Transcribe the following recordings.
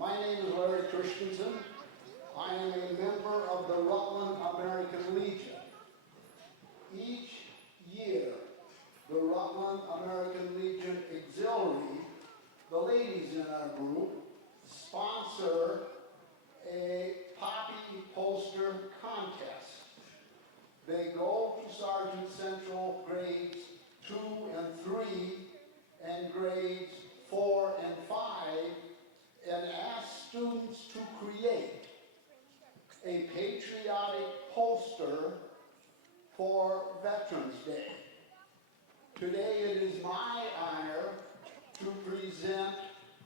My name is Larry Christensen. I am a member of the Rutland American Legion. Each year, the Rutland American Legion Auxiliary, the ladies in our group, sponsor a poppy poster contest. They go to Sergeant Central grades 2 and 3 and grades 4 and 5 and ask students to create a patriotic poster for Veterans Day. Today it is my honor to present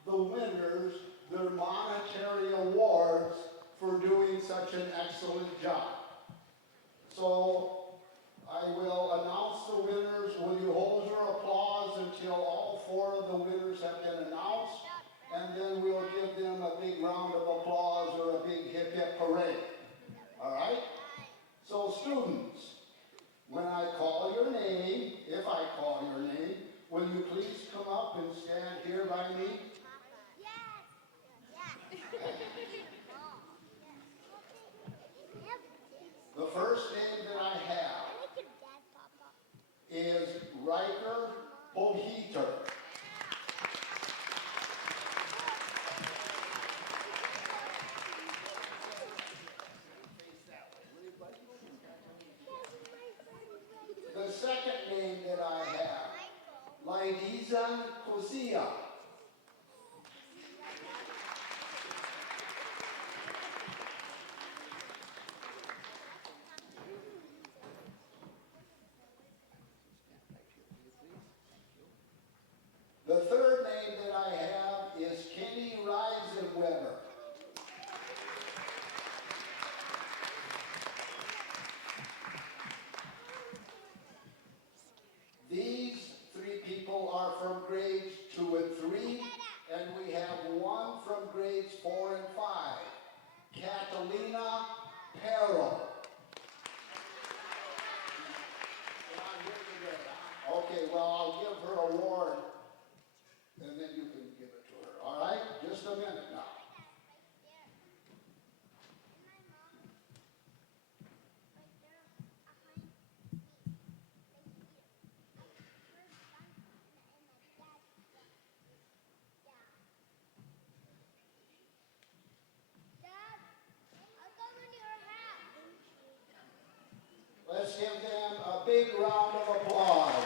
the winners their monetary awards for doing such an excellent job. So I will announce the winners. Will you hold your applause until all 4 of the winners have been announced? And then we'll give them a big round of applause or a big hip hip parade. All right? So students, when I call your name, if I call your name, will you please come up and stand here by me? The first name that I have is Riker Boheter. The second name that I have, Lydizan Kosia. The third name that I have is Kenny Reisenweber. These 3 people are from grades 2 and 3, and we have 1 from grades 4 and 5, Catalina Perro. Okay, well, I'll give her an award, and then you can give it to her. All right? Just a minute now. Let's give them a big round of applause.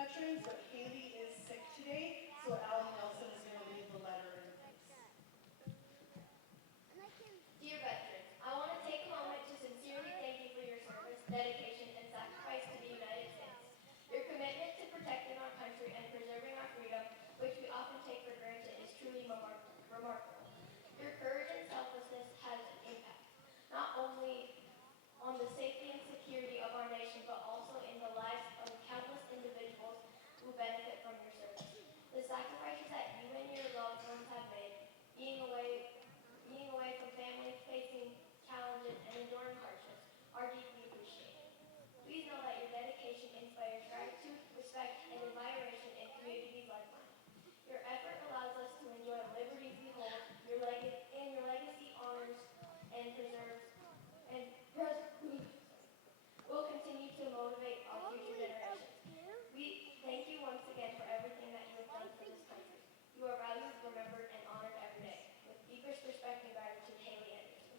veterans, but Haley is sick today, so Allie Nelson is going to read the letter in place. Dear veterans, I want to take a moment to sincerely thank you for your service, dedication, and sacrifice to the United States. Your commitment to protecting our country and preserving our freedom, which we often take for granted, is truly remarkable. Your courage and selflessness has an impact, not only on the safety and security of our nation, but also in the lives of countless individuals who benefit from your service. The sacrifices that you and your loved ones have made, being away from family, facing challenges, and enduring hardships, are deeply appreciated. Please know that your dedication inspires gratitude, respect, and admiration in communities like mine. Your effort allows us to enjoy the liberties we hold, and your legacy honors and preserves and will continue to motivate our future generations. We thank you once again for everything that you have done for this country. You are valued, remembered, and honored every day. With deepest respect and gratitude, Haley Anderson.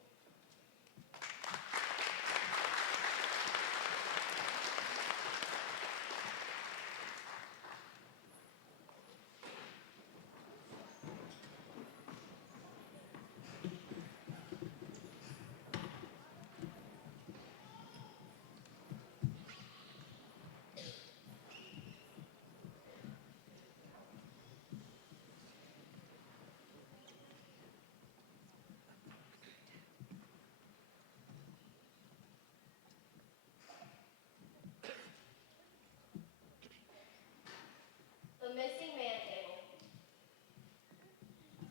The Missing Man Table.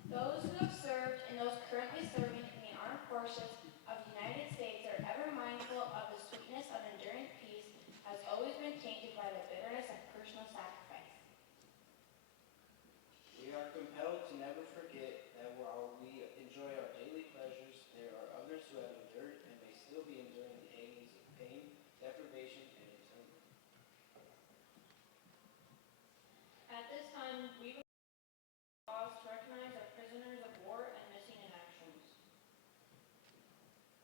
Those who have served and those currently serving in the armed forces of the United States are ever mindful of the sweetness of enduring peace has always been tainted by the bitterness of personal sacrifice. We are compelled to never forget that while we enjoy our daily pleasures, there are others who have endured and may still be enduring the agonies of pain, deprivation, and internment. At this time, we would pause to recognize our prisoners of war and missing in actions.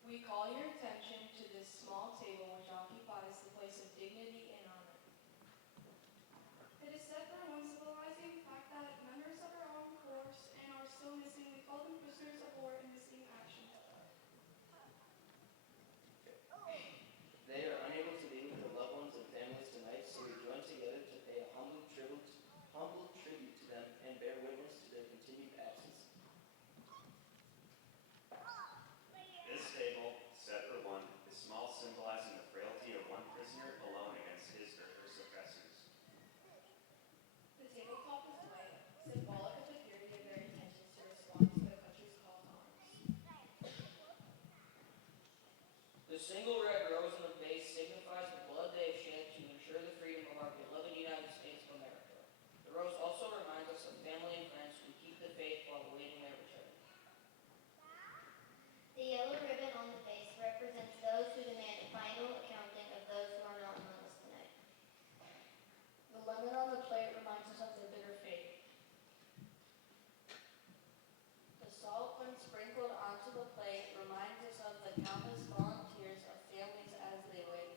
We call your attention to this small table which occupies the place of dignity and honor. It is said that one symbolizing the fact that members of our armed force and are still missing, we call them prisoners of war and missing in action. They are unable to be with their loved ones and families tonight, so we join together to pay a humble tribute to them and bear witness to their continued absence. This table, set for one, is small, symbolizing the frailty of one prisoner alone against his or her oppressors. The tablecloth is white, symbolic of the purity of their intentions to respond to the country's call to arms. The single red rose on the base signifies the blood they have shed to ensure the freedom of our beloved United States of America. The rose also reminds us of family and friends who keep the faith while awaiting their return. The yellow ribbon on the base represents those who demand final accounting of those who are not among us tonight. The lemon on the plate reminds us of their bitter fate. The salt, when sprinkled onto the plate, reminds us of the countless volunteers of families as they wait.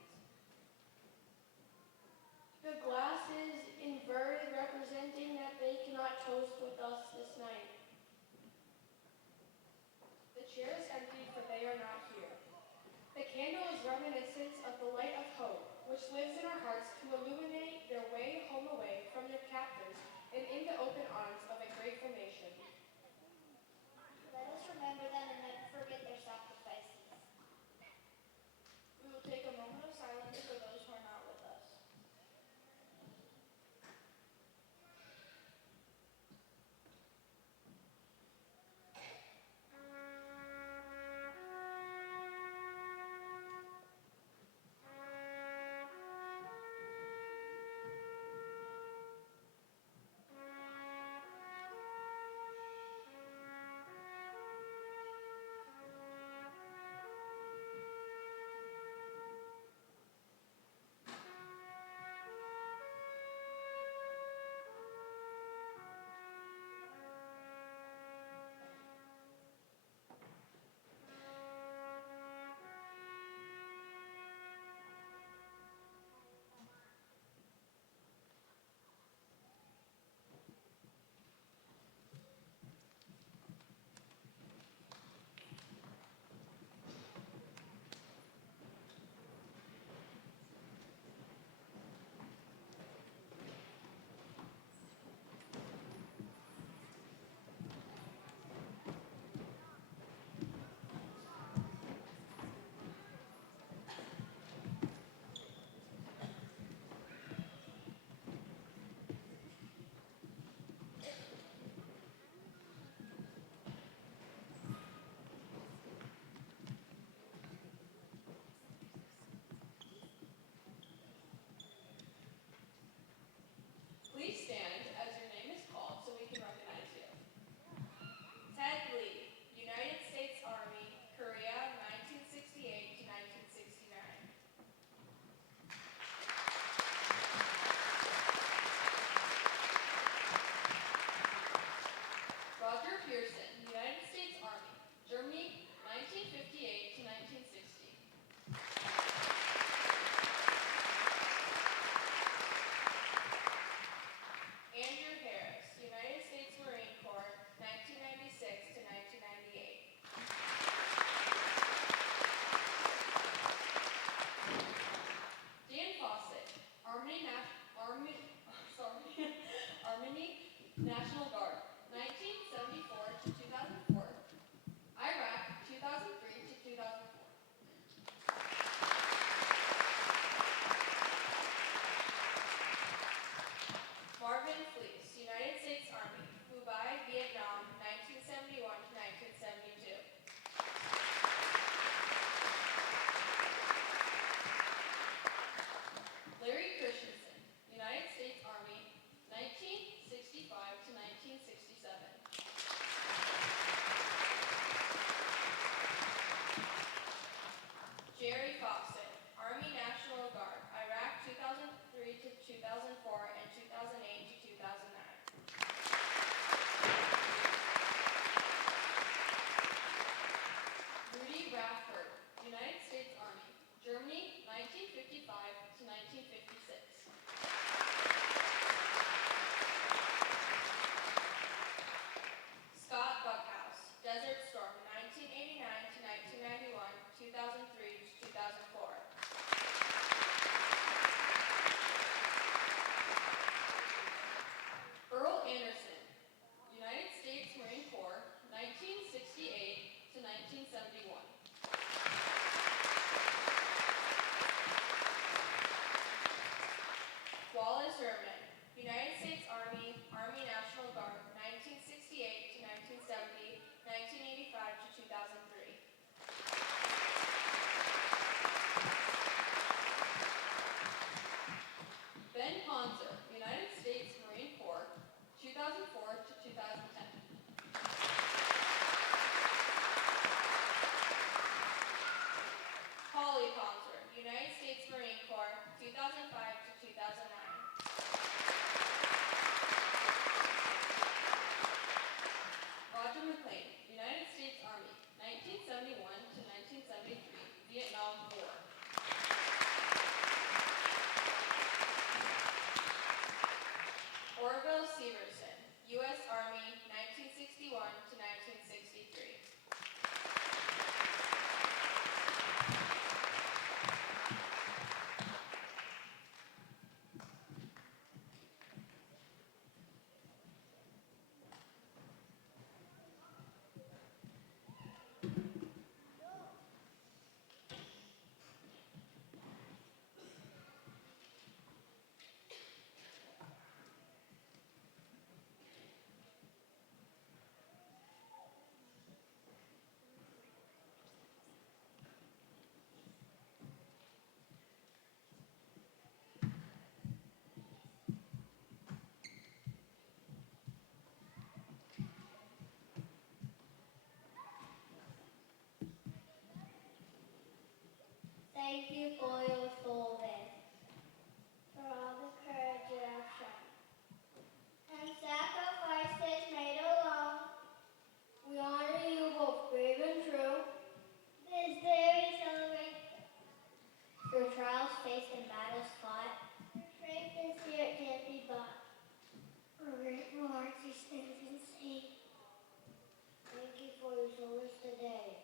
The glass is inverted, representing that they cannot toast with us this night. The chair is empty, for they are not here. The candle is reminiscent of the light of hope, which lives in our hearts to illuminate their way home away from their captors and in the open arms of a grateful nation. Let us remember them and never forget their sacrifices. We will take a moment of silence for those who are not with us. 2004, and 2008 to 2009. Rudy Radford, United States Army, Germany, 1955 to 1956. Scott Buckhouse, Desert Storm, 1989 to 1991, 2003 to 2004. Earl Anderson, United States Marine Corps, 1968 to 1971. Wallace Sherman, United States Army, Army National Guard, 1968 to 1970, 1985 to 2003. Ben Ponzer, United States Marine Corps, 2004 to 2010. Holly Ponzer, United States Marine Corps, 2005 to 2009. Roger McLean, United States Army, 1971 to 1973, Vietnam War. Orville Severson, U.S. Army, 1961 to 1963. Thank you for your service, for all the courage you have shown, and sacrifices made alone. We honor you both brave and true. This day we celebrate your trials faced and battles fought. Your strength and spirit can't be bought. For grateful hearts you stand and sing. Thank you for your service today.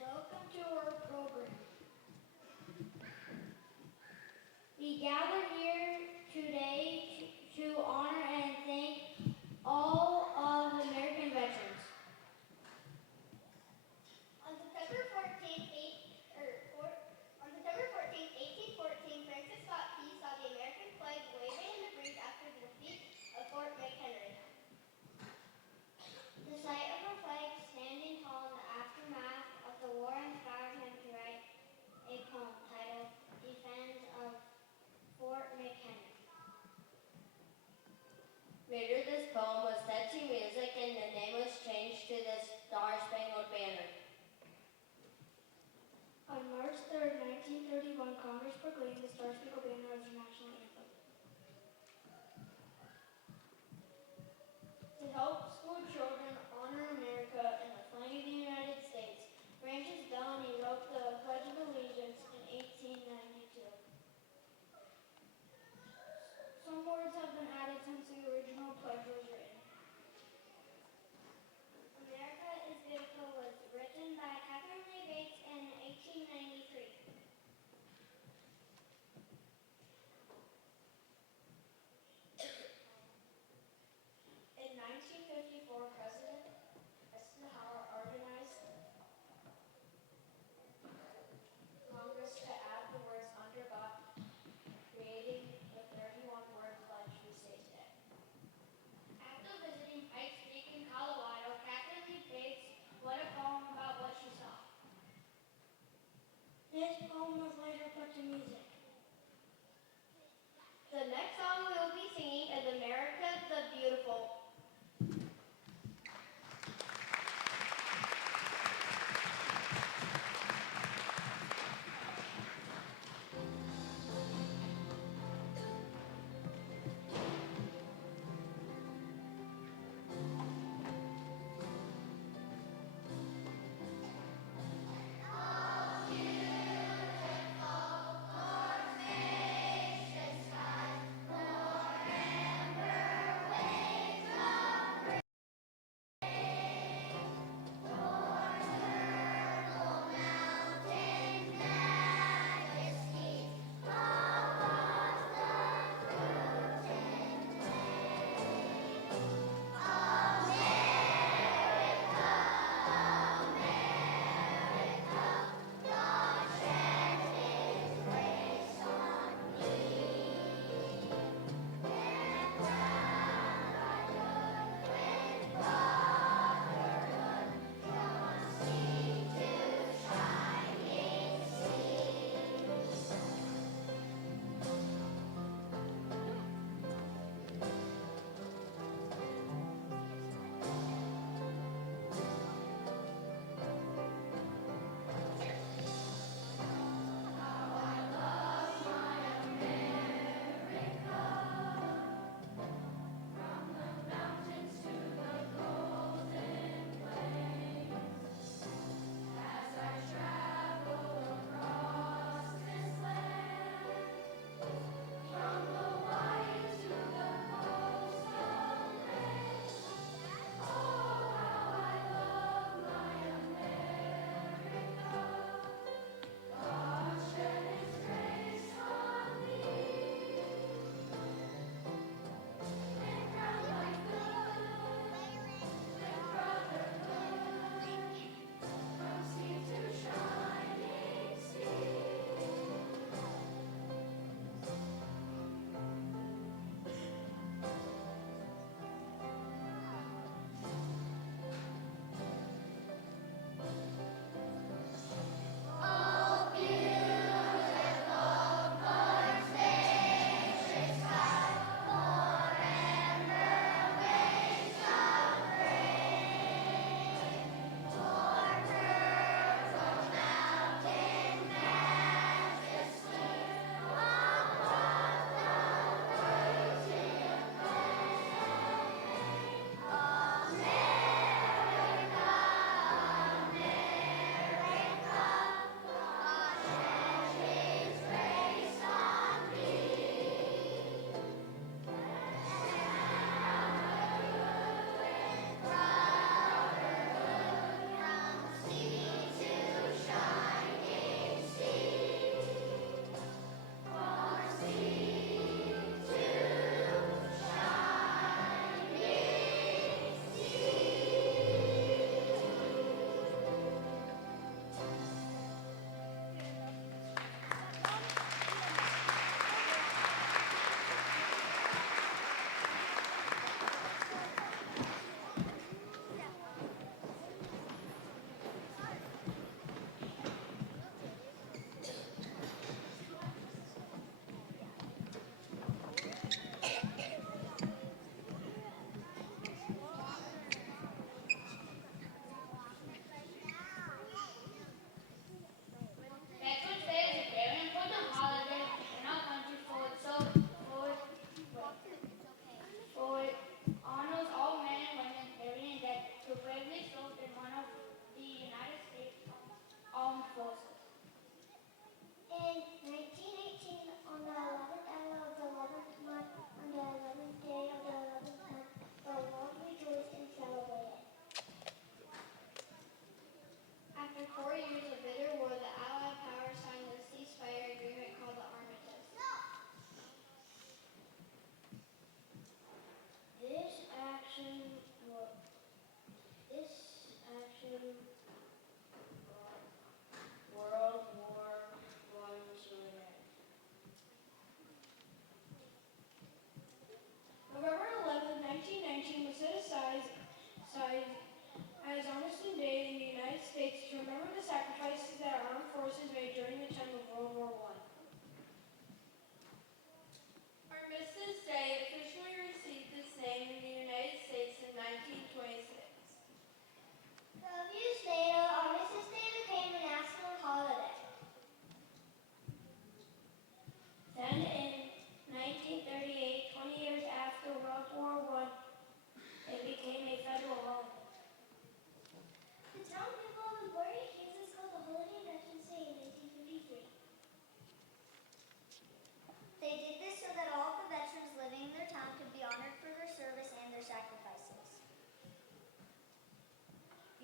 Welcome to our program. We gather here today to honor and thank all of the American veterans. On September 14th, 1814, Francis Scott Key saw the American flag waving in the breeze after the defeat of Fort McHenry. The sight of our flag standing tall in the aftermath of the war inspired him to write a poem titled Defense of Fort McHenry. Later, this poem was set to music and the name was changed to the Star-Spangled Banner. On March 3rd, 1931, Congress proclaimed the Star-Spangled Banner as the national anthem. To help school children honor America and the flag of the United States, Francis Bellamy wrote the Pledge of Allegiance in 1892. Some words have been added since the original pledge was written. America is Beautiful was written by Catherine Lee Bates in 1893. In 1954, President Eisenhower organized Congress to add the words under God, creating the 31-word pledge we say today. This poem was later put to music. The next song we will be singing is America the Beautiful.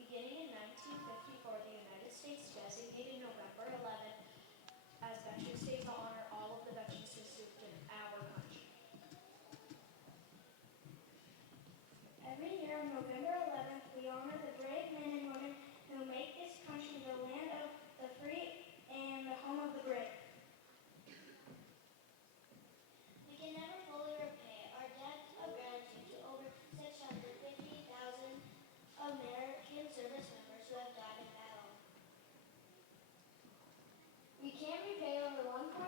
Beginning in 1954, the United States designated November 11th as Veterans Day to honor all of the veterans who served in our country. Every year on November 11th, we honor the brave men and women who make this country the land of the free and the home of the brave. We can never fully repay our debt of gratitude to over 650,000 American service members who have died in battle. We can't repay over $1.5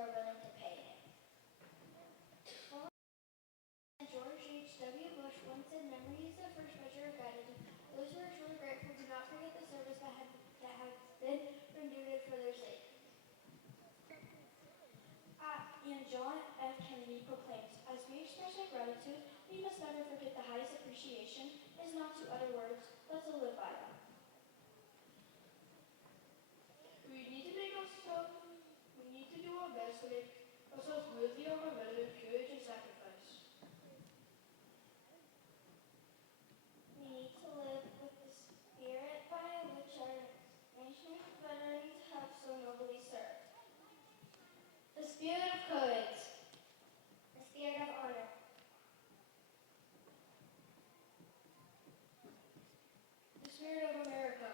are willing to pay him. George H.W. Bush once said, "Memory is the first measure of gratitude. Those who are truly grateful do not forget the service that has been rendered for their sake." And John F. Kennedy proclaims, "As we express our gratitude, we must never forget the highest appreciation is not to utter words, but to live by them." We need to do our best to make ourselves worthy of our value, courage, and sacrifice. We need to live with the spirit by which our nation's veterans have so nobly served. The spirit of courage. The spirit of honor. The spirit of America.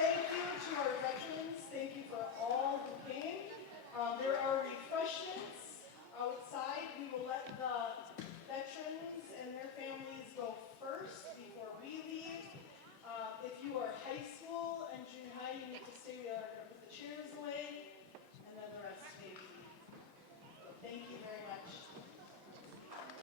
Thank you to our veterans. Thank you for all who came. There are refreshments outside. We will let the veterans and their families